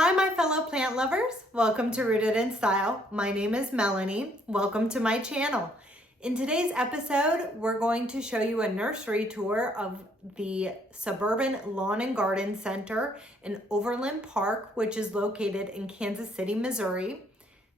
Hi, my fellow plant lovers. Welcome to Rooted in Style. My name is Melanie. Welcome to my channel. In today's episode, we're going to show you a nursery tour of the Suburban Lawn and Garden Center in Overland Park, which is located in Kansas City, Missouri.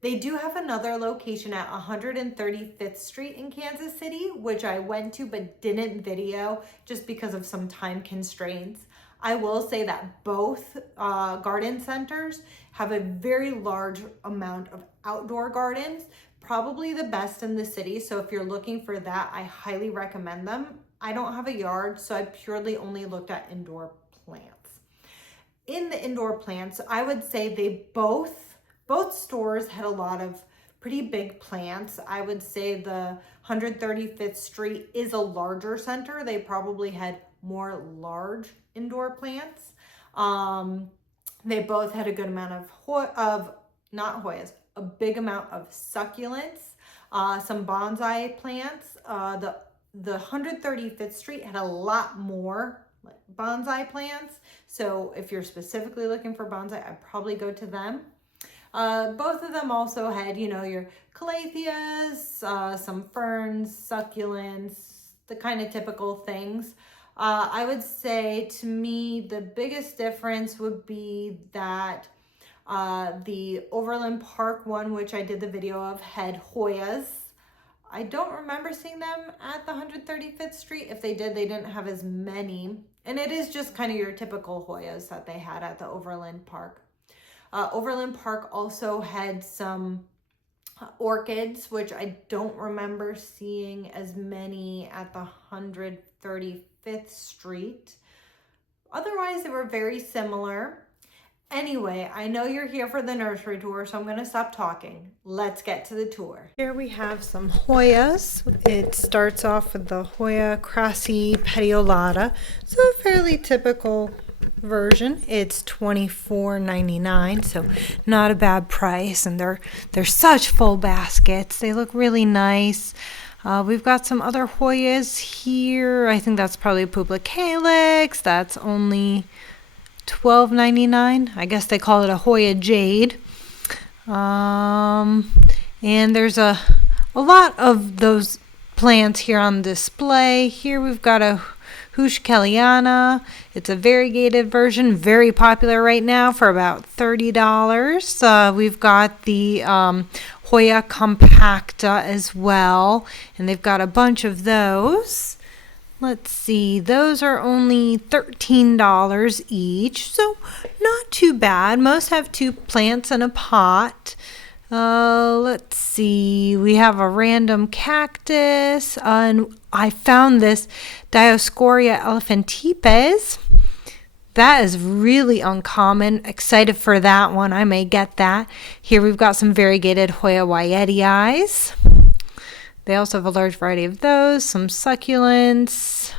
They do have another location at 135th Street in Kansas City, which I went to but didn't video just because of some time constraints. I will say that both garden centers have a very large amount of outdoor gardens, probably the best in the city. So if you're looking for that, I highly recommend them. I don't have a yard, so I purely only looked at indoor plants. In the indoor plants, I would say they both stores had a lot of pretty big plants. I would say the 135th Street is a larger center. They probably had more large indoor plants. They both had a good amount not hoyas, a big amount of succulents, some bonsai plants. The 135th Street had a lot more bonsai plants. So if you're specifically looking for bonsai, I'd probably go to them. Both of them also had, your calatheas, some ferns, succulents, the kind of typical things. I would say to me, the biggest difference would be that the Overland Park one, which I did the video of, had hoyas. I don't remember seeing them at the 135th Street. If they did, they didn't have as many. And it is just kind of your typical hoyas that they had at the Overland Park. Overland Park also had some orchids, which I don't remember seeing as many at the 135th Street. Otherwise, they were very similar. Anyway, I know you're here for the nursery tour, so I'm going to stop talking. Let's get to the tour. Here we have some hoyas. It starts off with the Hoya crassipediolata. So a fairly typical version. It's $24.99, so not a bad price, and they're such full baskets. They look really nice. We've got some other hoyas here. I think that's probably Publicalyx. That's only $12.99. I guess they call it a Hoya Jade. And there's a lot of those plants here on display. Here we've got a Kellyana. It's a variegated version, very popular right now for about $30. We've got the Hoya compacta as well, and they've got a bunch of those. Let's see, those are only $13 each, so not too bad. Most have 2 plants in a pot. Let's see, we have a random cactus, and I found this Dioscorea elephantipes. That is really uncommon. Excited for that one. I may get that. Here we've got some variegated Hoya wyetii. They also have a large variety of those. Some succulents.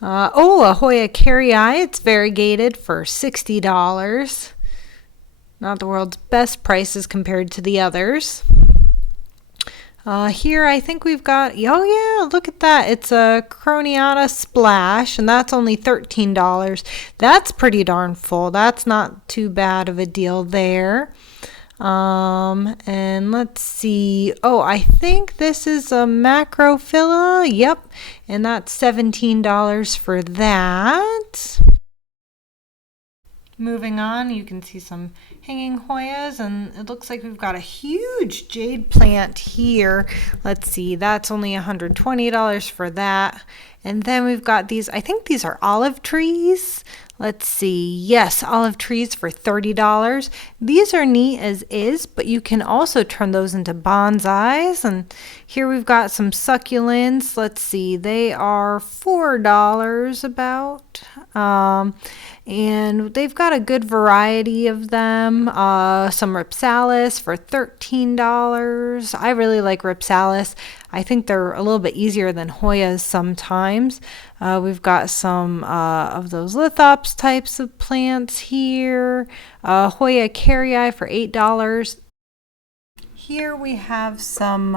A Hoya carrii. It's variegated for $60. Not the world's best prices compared to the others. Here I think we've got, look at that. It's a Croniata Splash, and that's only $13. That's pretty darn full. That's not too bad of a deal there. And let's see. I think this is a Macrophylla. Yep. And that's $17 for that. Moving on, you can see some hanging Hoyas, and it looks like we've got a huge jade plant here. Let's see, that's only $120 for that. And then we've got these, I think these are olive trees. Let's see, yes, olive trees for $30. These are neat as is, but you can also turn those into bonsais. And here we've got some succulents. Let's see, they are $4 about. And they've got a good variety of them. Some Ripsalis for $13. I really like Ripsalis. I think they're a little bit easier than Hoyas sometimes. We've got some of those lithops types of plants here. Hoya carrii for $8. Here we have some,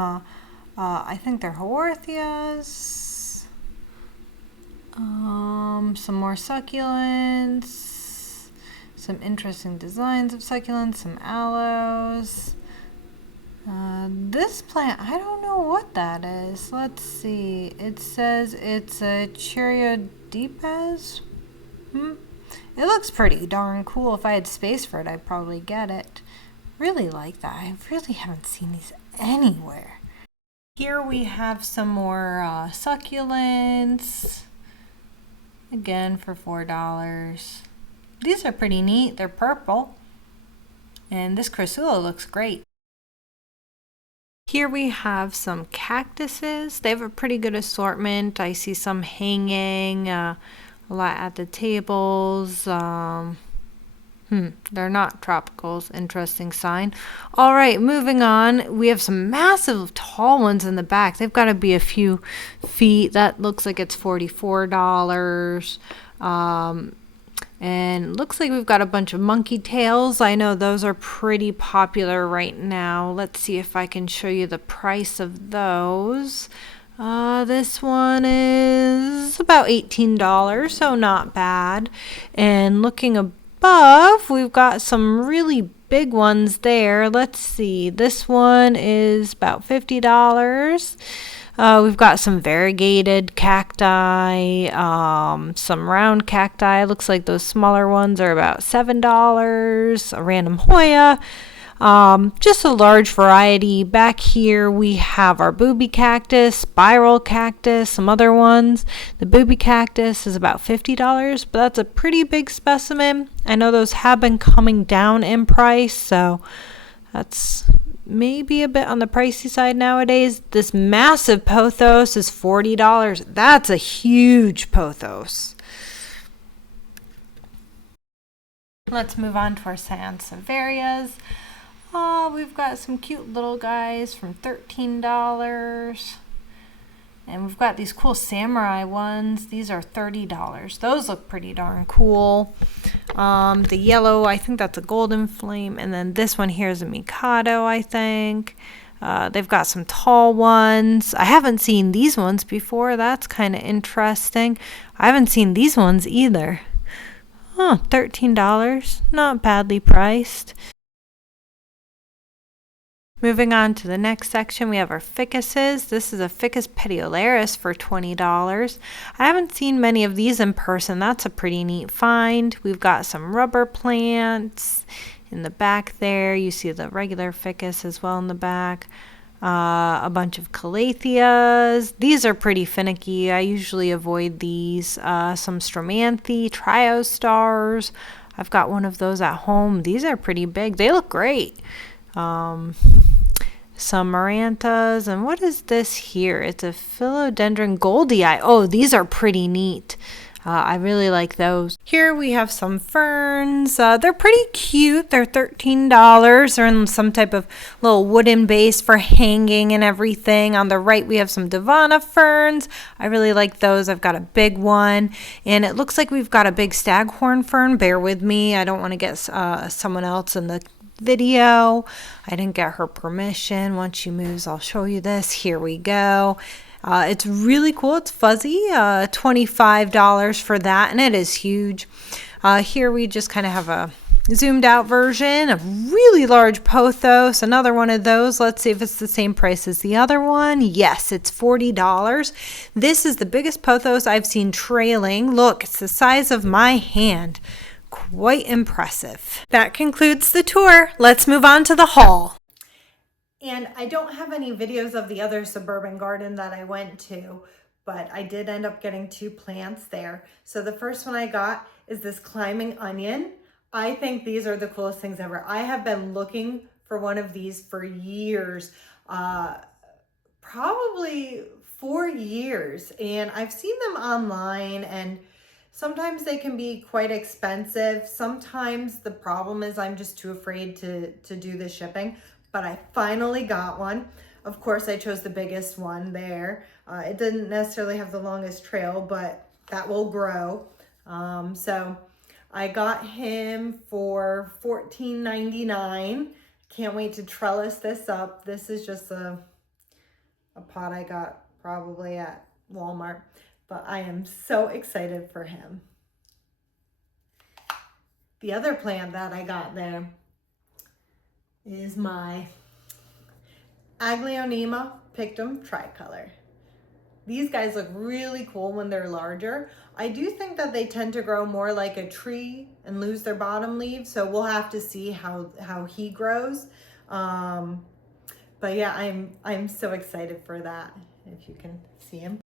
I think they're Haworthias. Some more succulents, Some interesting designs of succulents, some aloes. This plant, I don't know what that is. Let's see. It says it's a Cheeriodipes. It looks pretty darn cool. If I had space for it, I'd probably get it. Really like that. I really haven't seen these anywhere. Here we have some more succulents. Again for $4. These are pretty neat. They're purple. And this Crassula looks great. Here we have some cactuses. They have a pretty good assortment. I see some hanging, a lot at the tables. They're not tropicals. Interesting sign. All right, moving on. We have some massive tall ones in the back. They've got to be a few feet. That looks like it's $44. And looks like we've got a bunch of monkey tails. I know those are pretty popular right now. Let's see if I can show you the price of those. This one is about $18, so not bad. And looking above, we've got some really big ones there. Let's see. This one is about $50. We've got some variegated cacti, some round cacti. Looks like those smaller ones are about $7. A random Hoya. Just a large variety. Back here we have our booby cactus, spiral cactus, some other ones. The booby cactus is about $50, but that's a pretty big specimen. I know those have been coming down in price, so that's maybe a bit on the pricey side nowadays. This massive pothos is $40. That's a huge pothos. Let's move on to our Sansevierias. We've got some cute little guys from $13. And we've got these cool samurai ones. These are $30. Those look pretty darn cool. The yellow, I think that's a golden flame. And then this one here is a Mikado, I think. They've got some tall ones. I haven't seen these ones before. That's kind of interesting. I haven't seen these ones either. $13. Not badly priced. Moving on to the next section, we have our ficuses. This is a Ficus petiolaris for $20. I haven't seen many of these in person. That's a pretty neat find. We've got some rubber plants in the back there. You see the regular ficus as well in the back. A bunch of calatheas. These are pretty finicky. I usually avoid these. Some Stromanthe, Triostars. I've got one of those at home. These are pretty big. They look great. Some Marantas, and what is this here? It's a Philodendron Goldii. Oh, these are pretty neat. I really like those. Here we have some ferns. They're pretty cute. They're $13. They're in some type of little wooden base for hanging and everything. On the right, we have some Divana ferns. I really like those. I've got a big one. And it looks like we've got a big staghorn fern. Bear with me. I don't want to get someone else in the video. I didn't get her permission. Once she moves, I'll show you this. Here we go. It's really cool. It's fuzzy. $25 for that, and it is huge. Here we just kind of have a zoomed out version of really large pothos. Another one of those. Let's see if it's the same price as the other one. Yes, it's $40. This is the biggest pothos I've seen trailing. Look, it's the size of my hand. Quite impressive. That concludes the tour. Let's move on to the haul. And I don't have any videos of the other suburban garden that I went to, but I did end up getting 2 plants there. So the first one I got is this climbing onion. I think these are the coolest things ever. I have been looking for one of these for years, probably 4 years, and I've seen them online, and sometimes they can be quite expensive. Sometimes the problem is I'm just too afraid to do the shipping, but I finally got one. Of course, I chose the biggest one there. It didn't necessarily have the longest trail, but that will grow. So I got him for $14.99. Can't wait to trellis this up. This is just a pot I got probably at Walmart. But I am so excited for him. The other plant that I got there is my Aglaonema pictum tricolor. These guys look really cool when they're larger. I do think that they tend to grow more like a tree and lose their bottom leaves, so we'll have to see how he grows. But yeah, I'm so excited for that, if you can see him.